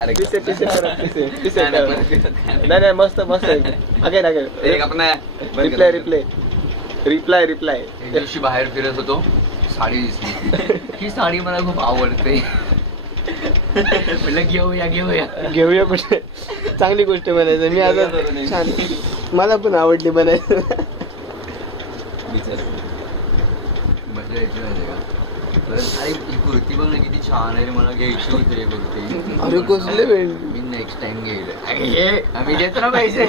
नाही मस्त मस्त अगेन एक आपला रिप्लाय एक दिवशी बाहेर फिरत होतो, साडी दिसली. ही साडी मला खूप आवडते. म्हटलं घेऊया कुठे चांगली गोष्ट बनायचं. मी आता छान, मला पण आवडली बनायचं. मजा यायची माहिती का? अरे ही कुर्ती बघ ना किती छान आहे, मला घ्यायची होती कुर्ती. अरे कसले मी नेक्स्ट टाइम घेईल. आम्ही देतो ना पैसे.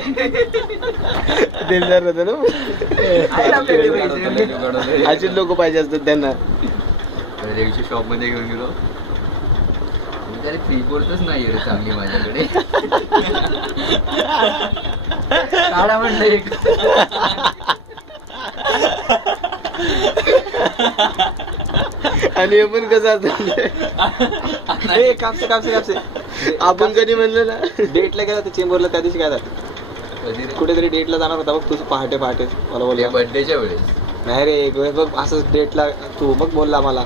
दिलदार होतं ना. अशीच लोक पाहिजे असतात त्यांना. देवीच्या शॉप मध्ये घेऊन गेलो, त्याला फ्री बोलतच नाही रे चांगली माझ्याकडे. काढा म्हणलं एक. आणि हे पण कसं कापसे आपण कधी म्हणलं ना डेटला गेला तर चेंबरला, त्या दिवशी काय झालं, कुठेतरी डेटला जाणार होता बघ तू, पहाटे मला बोलला बर्थडेच्या वेळेस. नाही रे, एक वेळेस बघ असंच डेटला तू बघ बोलला मला,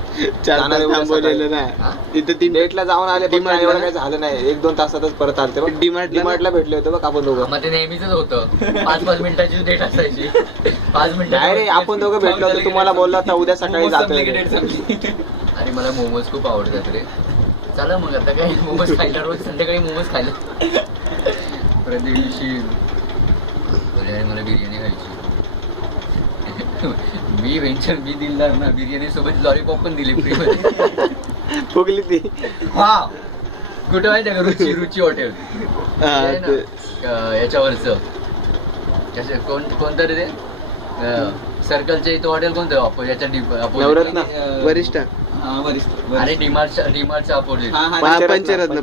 बोललेलं ना तिथे ती डेटला जाऊन आले, पण एवढं काही झालं नाही. 1-2 तासातच परत आलते बघ. डीमार्टला भेटले होते बघ आपण दोघं. मग ते नेहमीच होतं, 5-5 मिनिटाची डेट असायची. 5 मिनिट नाही रे, आपण दोघं भेटलो होतो. तुम्हाला बोलला होता उद्या सकाळी जातोय. आणि मला मोमोज खूप आवडतात रे. चला मग आता काय मोमोज खायला, रोज संध्याकाळी मोमोज खायला. प्रति दिवशी मला बिर्याणी खायची. मी दिलदार ना, बिर्याणी सोबत लॉलीपॉप पण दिली फ्री मध्ये. फुगली ती. हा कुठं माहिती का, रुची हॉटेल याच्यावरच कोणतं रे ते, सर्कलच्या इथं हॉटेल कोणतं, याच्या वरिष्ठ. अरे डीमार्टच्या अपोजिट पंचरत्न.